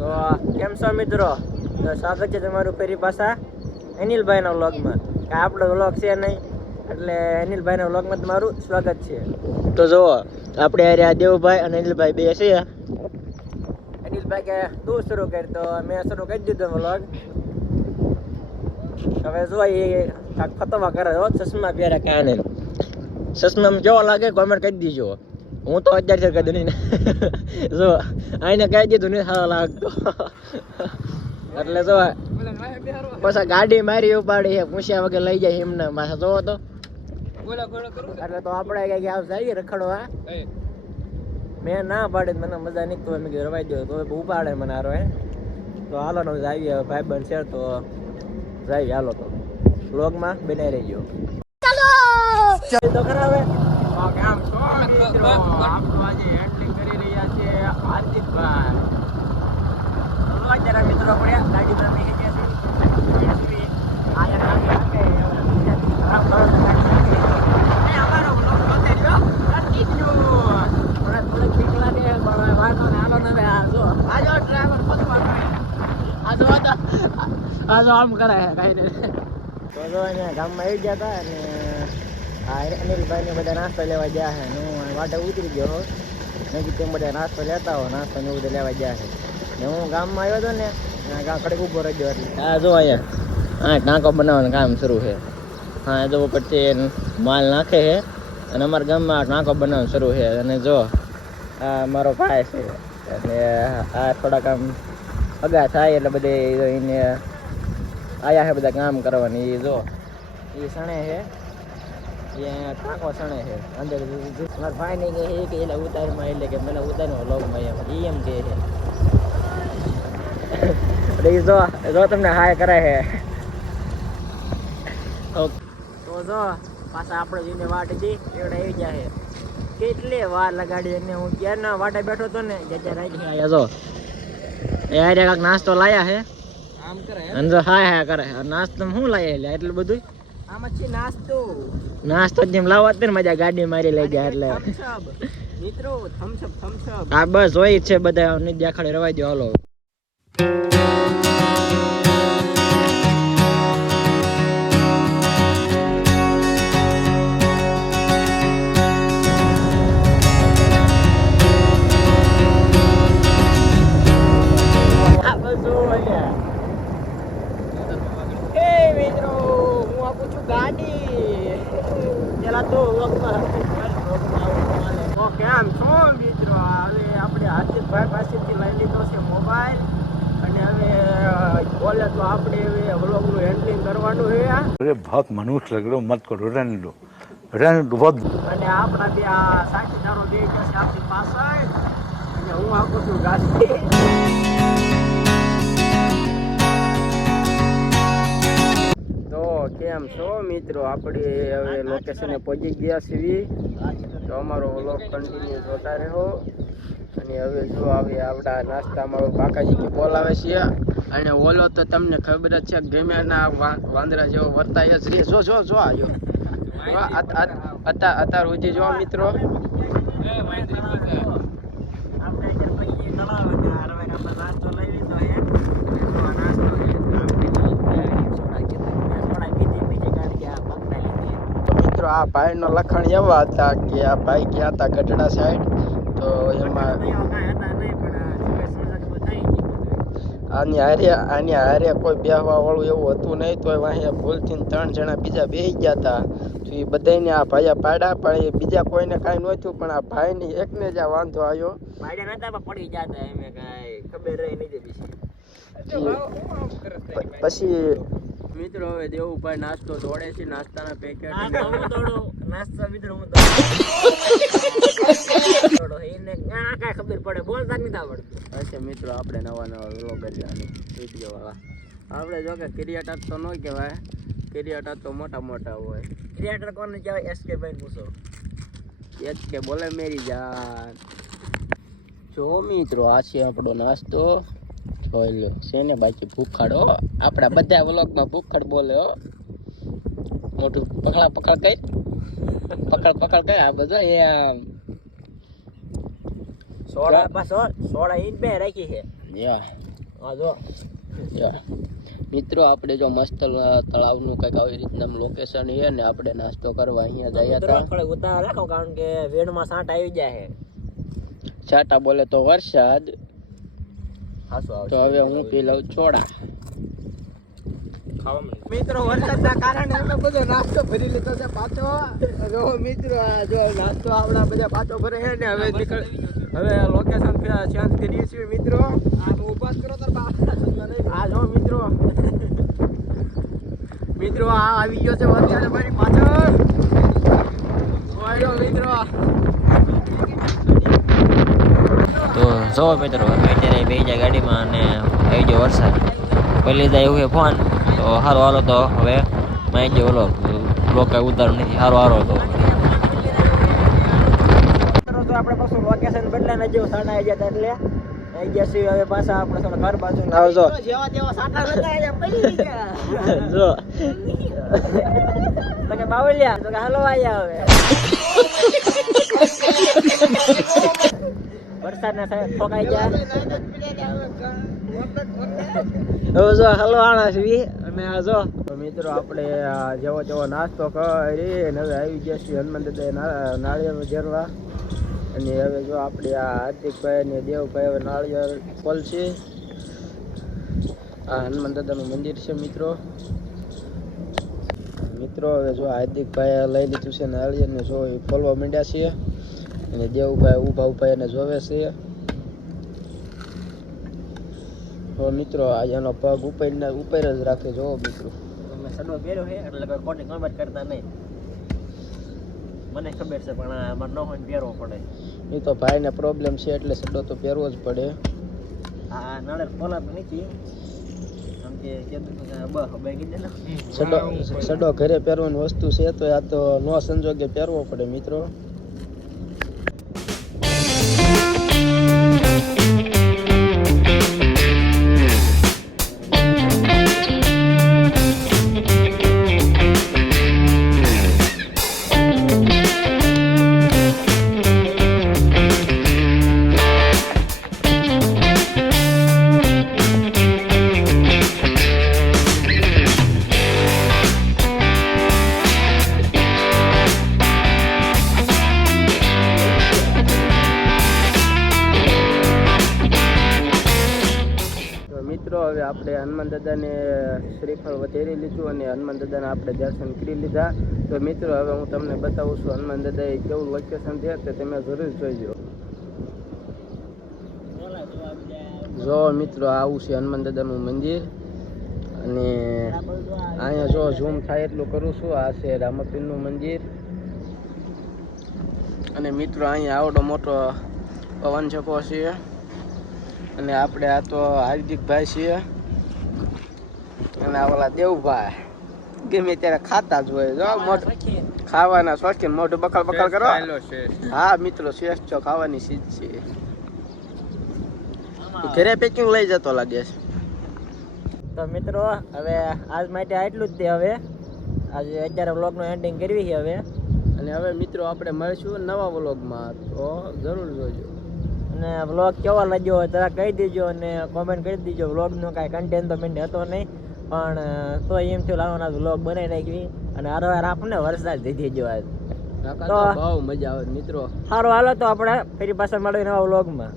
તો કેમ છો મિત્રો? તો સ્વાગત છે તમારું ફરી પાછા અનિલભાઈના વ્લોગમાં. કે આપણો વ્લોગ છે નહીં એટલે અનિલભાઈના વ્લોગમાં તમારું સ્વાગત છે. તો જુઓ આપણે અરે આ દેવભાઈ અને અનિલભાઈ બે છે. અનિલભાઈ કે તું શરૂ કરી, તો મેં શરૂ કરી દીધો વ્લોગ. હવે જો એ ફતવા કરે હો, ચશ્મા પહેરે કાને. ચશ્મા કેવો લાગે કોમેન્ટ કરી દીજો. હું તો અત્યારે કહી દઉં ને જો આઈને કહી દીધું નહીં સારો લાગતો એટલે જો પછી ગાડી મારી ઉપાડી છે, પૂછ્યા વગર લઈ જાય એમને માથે જોવો તો. એટલે તો આપણે કઈ આવશે આવી રખડવા. મેં ના પાડી, મને મજા નહીં તો મેં રવાઈ દો તો ઉપાડે મને હારો હે. તો હાલો ને આવી ભાઈ બન છે તો જાય. હાલો તો વ્લોગમાં બનાવી રહેજો. તો કરાવે કેમ છો મિત્રો? આપણું આજે હેન્ડલિંગ કરી રહ્યા છે હાર્દિકભાઈ. અત્યારે મિત્રો પડ્યા ગાડી પર બેસી ગયા છે. અમારો વ્લોગ જોતે રહ્યો કન્ટિન્યુ. મને થોડીક બીક લાગે પણ વાંધો ને હાલો ને. આજો ડ્રાઈવર પતવાનો આજો આમ કરે કઈ નહીં. તો જો અહીંયા ગામમાં આવી ગયા હતા અને અનિલભાઈ ને બધા નાસ્તો લેવા ગયા છે. હું વાટે ઉતરી ગયો મેં કીધું બધા નાસ્તો લેતા હો, નાસ્તો ને બધું લેવા ગયા છે. ને હું ગામમાં આવ્યો હતો ને કડક ઊભો રહી ગયો. એટલે હા જો અહીંયા હા ટાંકો બનાવવાનું કામ શરૂ છે. હા જો પછી માલ નાખે છે અને અમારા ગામમાં ટાંકો બનાવવાનું શરૂ છે. અને જો આ મારો ભાઈ છે અને આ થોડાક આમ અગા થાય એટલે બધે એને આયા છે બધા કામ કરવાની. એ જો એ સણે છે, ટાંકો સણે છે અંદર. મારા ભાઈ ને કહે કે એટલે ઉતારમાં એટલે કે મને ઉતારનો લોગમાં એમ કહે છે. જો તમને હાય કરે છે. તો જો પાછા આપણે જેને વાટ હતી એવડે આવી ગયા છે. કેટલી વાર લગાડી અને હું ક્યારના વાટે બેઠો હતો ને જ્યાં રાખી આવ્યા. જો એ હારે કાંક નાસ્તો લાયા છે આમ કરે અને હાય કરે. નાસ્તો શું લાયા એટલું બધું આમાં છે નાસ્તો જેમ લાવવા ને મજા ગાડી મારી લઈ જાય એટલે મિત્રો થમ્સઅપ હા બસ હોય જ છે બધા. નહીં દેખાડી રવાઈ દો હાલો. કેમ છો મિત્રો? હવે આપણે હાર્દિકભાઈ પાસેથી લઈ લીધો છે મોબાઈલ અને હવે બોલે તો આપણે હવે વ્લોગનું હેન્ડલિંગ કરવાનું છે. अरे बहुत मनुष्य लग रहे हो, मत करो, रहने दो बहुत. અને આપણા બે આ સાથીદારો બે જશે આપણી પાછળ અને હું આપું છું ગાડી. તો કેમ છો મિત્રો? આપણે હવે લોકેશને પહોંચી ગયા છીએ. તો અમારો વ્લોગ કન્ટિન્યુ જોતા રહો. અને હવે જો આવે આપણા નાસ્તામાં બાકાજી બોલાવે છે. અને ઓલો તો તમને ખબર જ છે ગમે ના વાંદરા જેવો વર્તાય જ રે. જો આવ્યો અત્યાર સુધી જો મિત્રો આ ભાઈ નો લખણ એવા હતા કે આ ભાઈ ગયા હતા ગઢડા સાઈડ. તો એમાં આની હારે કોઈ બેહવા વાળું એવું હતું નહીં. તો અહીંયા ભૂલથી 3 જણા બીજા બેસી ગયા હતા. તો એ બધાને આ ભાઈ પાડ્યા પણ એ બીજા કોઈને કાંઈ નહોતું. પણ આ ભાઈને એકને જ આ વાંધો આવ્યો. પડી જતા એમ કાંઈ ખબર રહી નહીં. પછી મિત્રો હવે દેવુભાઈ નાસ્તો દોડે છે. નાસ્તાના પેકેટ નાસ્તા મિત્રો હું એને કાંઈ ખબર પડે બોલતા નથી આવડતું. અચ્છા મિત્રો આપણે નવા વ્લોગ જ વિડીયો વાળા આપણે જો કે ક્રિએટર તો ન કહેવાય, ક્રિએટર તો મોટા હોય. ક્રિએટર કોને કહેવાય? એસકે ભાઈ પૂછો. એસકે બોલે મેરી જાન. જો મિત્રો આ છે આપણો નાસ્તો. જોઈ લો છે ને બાકી ભૂખડ હો. આપણા બધા વ્લોગમાં ભૂખડ બોલે હો. મોટું પકડ કઈ આ બધું એ સોડા ઇન બે રાખી છે. આ જો મિત્રો આપણે જો મસ્ત તળાવનું કંઈક આવી રીતના લોકેશન છે ને આપણે નાસ્તો કરવા અહીંયા જયા હતા. થોડે ઉતાવળ રાખો કારણ કે વેડમાં સાંટ આવી જાય છે. છાટા બોલે તો વરસાદ. હાસો તો હવે હું પી લઉં છોડા. મિત્રો વરસાદના કારણે અમે બધો નાસ્તો ભરી લીધો છે પાછો. જો મિત્રો આ જો નાસ્તો આપણા બધા પાછો ભરે છે ને હવે લોકેશન ચેન્જ કરીએ છીએ મિત્રો. આ તો ઉભા કરો તો આ જો મિત્રો મિત્રો આ આવી ગયો છે વરસાદ અમારી પાછળ. મિત્રો તો જો મિત્રો અત્યારે બે જાય ગાડીમાં અને આવી ગયો વરસાદ. પહેલી જાય એવું ફોન તો સારું હાલો. તો હવે મેં ગયો ઓલો કઈ ઉતાર નથી. સારું હારો તો આપણે પાછું લોકેશન બદલાને જેવું સાટા આવી ગયા એટલે આવી ગયા છીએ હવે પાછા આપણે થોડા ઘર બાજુ આવજો. જેવા જેવા સાટા બદલાયા પડી ગયા જો તો કે બાવલિયા તો કે હાલો આયા હવે વરસાદના ઠોકાઈ ગયા હવે જો હાલો આણા છીએ અને આ જો મિત્રો આપણે જેવો જેવો નાસ્તો કરી અને હવે આવી ગયા છીએ હનુમાન દાદા નાળિયેર જેરવા. અને હવે જો આપણે આ હાર્દિકભાઈ અને દેવભાઈ હવે નાળિયેર ખોલશે. આ હનુમાન દાદાનું મંદિર છે મિત્રો. હવે જો હાર્દિકભાઈ લઈ લીધું છે નાળિયેર ને જો એ ખોલવા માંડ્યા છે. અને દેવભાઈ ઊભા એને જોવે છે. તો મિત્રો આજે એનો પગ ઉપર જ રાખે. જો મિત્રો સડો પહેર્યો છે એટલે કોઈ ખોટી કમેન્ટ કરતા નહીં. મને ખબર છે પણ અમારે ન હોય પહેરવો પડે. એ તો ભાઈને પ્રોબ્લેમ છે એટલે સડો તો પહેરવો જ પડે. હા નાળે ખોલાતું નથી. સડો ઘરે પહેરવાની વસ્તુ છે તો આ તો નો સંજોગે પહેરવો પડે મિત્રો. હવે આપણે હનુમાન દાદાને શ્રીફળ વધેરી લીધું અને હનુમાન દાદાને આપણે દર્શન કરી લીધા. તો મિત્રો હવે હું તમને બતાવું છું હનુમાન દાદાએ કેવું લોકેશન છે તે તમે જરૂર જોઈજો. જો મિત્રો આવું છે હનુમાન દાદાનું મંદિર. અને અહીંયા જો ઝૂમ થાય એટલું કરું છું. આ છે રામપીરનું મંદિર. અને મિત્રો અહીંયા આવડો મોટો પવન ચક્કો છે. અને આપણે આ તો હાર્દિકભાઈ છીએ અને આ ઓલા દેવભાઈ ગમે ત્યારે ખાતા જ હોય. જો મોઢું ખાવાના શોખીન મોઢું બકલ કરો. હા મિત્રો શ્રેષ્ઠ છો ખાવાની ચીજ છે. ઘરે પેકિંગ લઈ જતો લાગે છે. તો મિત્રો હવે આજ માટે આટલું જ તે. હવે આજે અત્યારે વ્લોગનું એન્ડિંગ કરવી છે હવે. અને હવે મિત્રો આપણે મળીશું નવા વ્લોગમાં. તો જરૂર જોજો. અને વ્લોગ કેવો લાગ્યો હોય જરા કહી દેજો અને કોમેન્ટ કરી દેજો. વ્લોગનો કાંઈ કન્ટેન્ટ તો મેં હતો નહીં પણ તો એમ થયું લાવવાના વ્લોગ બનાવી નાખવી. અને હારવાર આપણને વરસાદ દીધી જો આજ તો બહુ મજા આવે મિત્રો. સારું હાલો તો આપણે ફરી પાછા મળીએ નવા વ્લોગમાં.